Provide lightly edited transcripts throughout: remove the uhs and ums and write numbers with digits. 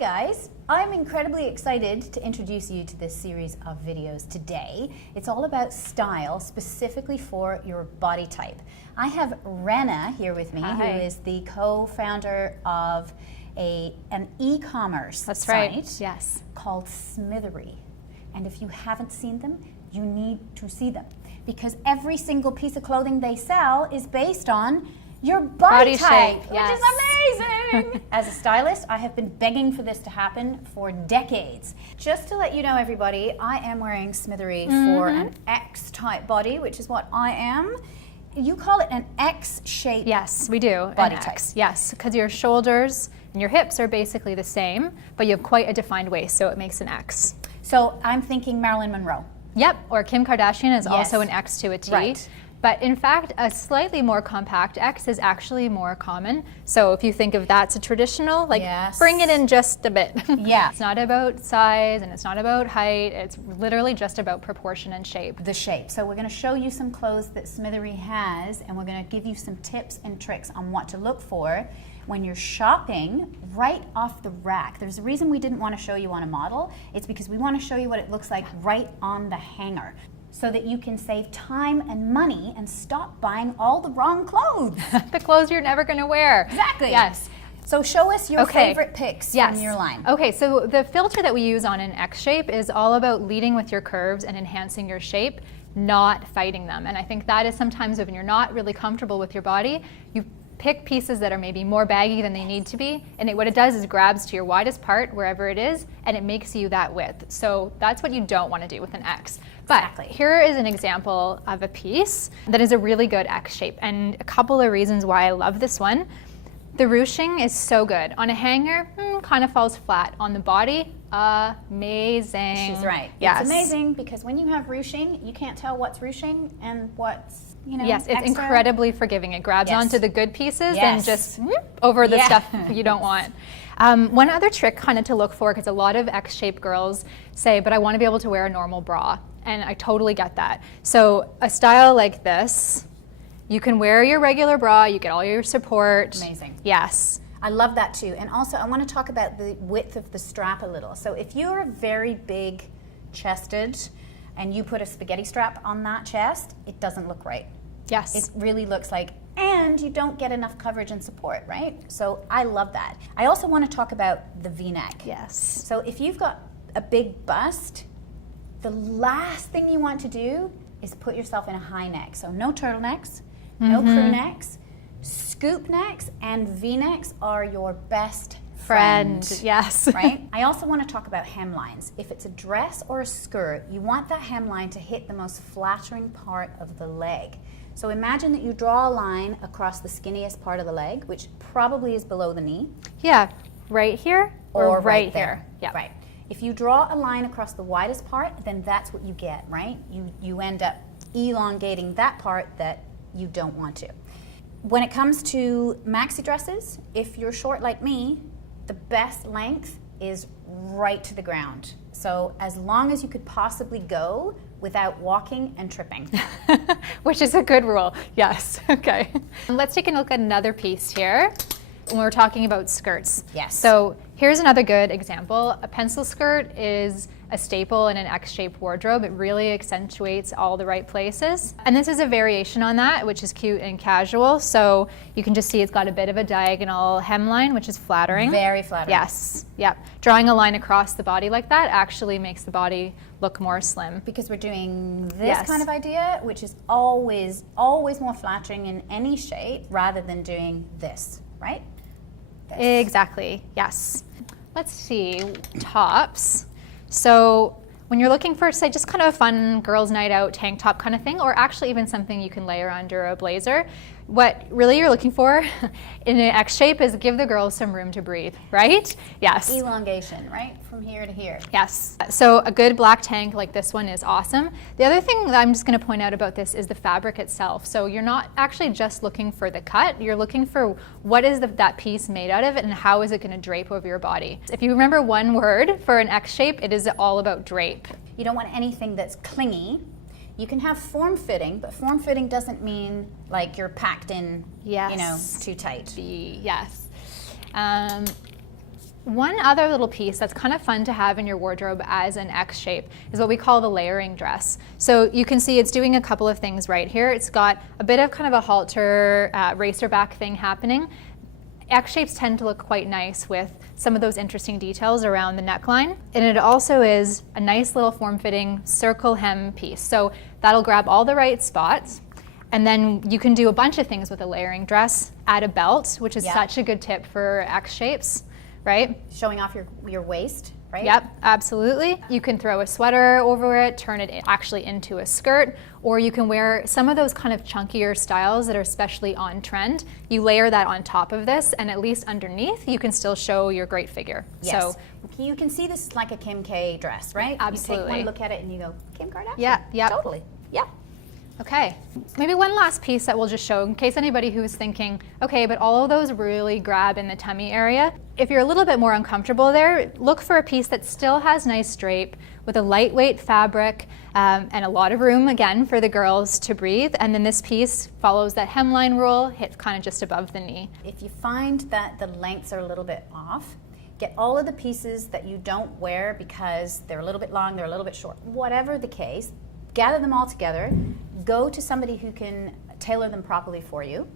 Hi guys, I'm incredibly excited to introduce you to this series of videos today. It's all about style, specifically for your body type. I have Rena here with me, who is the co-founder of an e-commerce site called Smithery. And if you haven't seen them, you need to see them, because every single piece of clothing they sell is based on your body type, shape, which is amazing. As a stylist, I have been begging for this to happen for decades. Just to let you know, everybody, I am wearing Smithery for an X-type body, which is what I am. You call it an X shape. Yes, we do. Body an type. X. Yes, because your shoulders and your hips are basically the same, but you have quite a defined waist, so it makes an X. So I'm thinking Marilyn Monroe. Yep, or Kim Kardashian is also an X to a T. Right. But in fact, a slightly more compact X is actually more common. So if you think of that's a traditional, bring it in just a bit. Yeah. It's not about size and it's not about height. It's literally just about proportion and shape. The shape. So we're going to show you some clothes that Smithery has, and we're going to give you some tips and tricks on what to look for when you're shopping right off the rack. There's a reason we didn't want to show you on a model. It's because we want to show you what it looks like right on the hanger, so that you can save time and money and stop buying all the wrong clothes. The clothes you're never going to wear. Exactly. Yes. So show us your favorite picks from your line. Okay, so the filter that we use on an X shape is all about leading with your curves and enhancing your shape, not fighting them. And I think that is sometimes when you're not really comfortable with your body, you pick pieces that are maybe more baggy than they need to be, and what it does is grabs to your widest part, wherever it is, and it makes you that width. So that's what you don't want to do with an X. But here is an example of a piece that is a really good X shape, and a couple of reasons why I love this one. The ruching is so good. On a hanger, kind of falls flat. On the body, amazing. She's right. Yes. It's amazing because when you have ruching, you can't tell what's ruching and what's, Yes, it's extra. Incredibly forgiving. It grabs onto the good pieces and just over the stuff you don't want. One other trick kind of to look for, because a lot of X-shaped girls say, but I want to be able to wear a normal bra. And I totally get that. So a style like this, you can wear your regular bra, you get all your support. Amazing. Yes. I love that too. And also I want to talk about the width of the strap a little. So if you're very big chested and you put a spaghetti strap on that chest, it doesn't look right. Yes. It really looks like, and you don't get enough coverage and support, right? So I love that. I also want to talk about the V-neck. Yes. So if you've got a big bust, the last thing you want to do is put yourself in a high neck. So no turtlenecks, no crew necks, scoop necks, and V-necks are your best friend. Yes. Right? I also want to talk about hemlines. If it's a dress or a skirt, you want that hemline to hit the most flattering part of the leg. So imagine that you draw a line across the skinniest part of the leg, which probably is below the knee. Yeah, right here or right here. Yeah. Right. If you draw a line across the widest part, then that's what you get, right? You end up elongating that part that you don't want to. When it comes to maxi dresses, if you're short like me, the best length is right to the ground. So as long as you could possibly go without walking and tripping. Which is a good rule, yes. Okay. Let's take a look at another piece here when we're talking about skirts. Yes. So here's another good example. A pencil skirt is a staple in an X-shaped wardrobe. It really accentuates all the right places. And this is a variation on that, which is cute and casual. So you can just see it's got a bit of a diagonal hemline, which is flattering. Very flattering. Yes, yep. Drawing a line across the body like that actually makes the body look more slim. Because we're doing this kind of idea, which is always more flattering in any shape rather than doing this, right? This. Exactly, yes. Let's see, tops. So when you're looking for, say, just kind of a fun girls' night out tank top kind of thing, or actually even something you can layer under a blazer, what really you're looking for in an X shape is give the girls some room to breathe, right? Yes. Elongation, right? From here to here. Yes. So a good black tank like this one is awesome. The other thing that I'm just going to point out about this is the fabric itself. So you're not actually just looking for the cut, you're looking for what is that piece made out of and how is it going to drape over your body. If you remember one word for an X shape, it is all about drape. You don't want anything that's clingy. You can have form-fitting, but form-fitting doesn't mean like you're packed in, Yes. you know, too tight. Yes. One other little piece that's kind of fun to have in your wardrobe as an X shape is what we call the layering dress. So you can see it's doing a couple of things right here. It's got a bit of kind of a halter racer back thing happening. X shapes tend to look quite nice with some of those interesting details around the neckline. And it also is a nice little form-fitting circle hem piece. So that'll grab all the right spots. And then you can do a bunch of things with a layering dress. Add a belt, which is such a good tip for X shapes, right? Showing off your waist, right? Yep, absolutely. You can throw a sweater over it, turn it actually into a skirt, or you can wear some of those kind of chunkier styles that are especially on trend. You layer that on top of this, and at least underneath, you can still show your great figure. Yes. So you can see this like a Kim K dress, right? Absolutely. You take one look at it and you go, Kim Kardashian. Yeah, yeah. Totally. Yeah. Okay, maybe one last piece that we'll just show in case anybody who is thinking, okay, but all of those really grab in the tummy area. If you're a little bit more uncomfortable there, look for a piece that still has nice drape with a lightweight fabric and a lot of room, again, for the girls to breathe. And then this piece follows that hemline rule, hits kind of just above the knee. If you find that the lengths are a little bit off, get all of the pieces that you don't wear because they're a little bit long, they're a little bit short, whatever the case, gather them all together, go to somebody who can tailor them properly for you,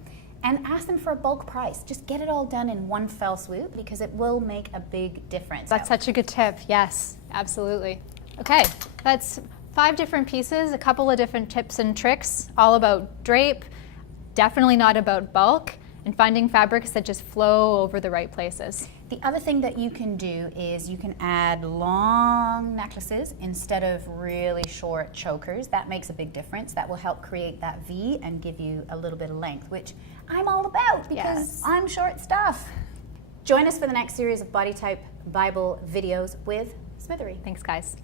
and ask them for a bulk price. Just get it all done in one fell swoop because it will make a big difference. That's such a good tip. Yes, absolutely. Okay, that's 5 different pieces, a couple of different tips and tricks, all about drape, definitely not about bulk, and finding fabrics that just flow over the right places. The other thing that you can do is you can add long necklaces instead of really short chokers. That makes a big difference. That will help create that V and give you a little bit of length, which I'm all about because I'm short stuff. Join us for the next series of Body Type Bible videos with Smithery. Thanks, guys.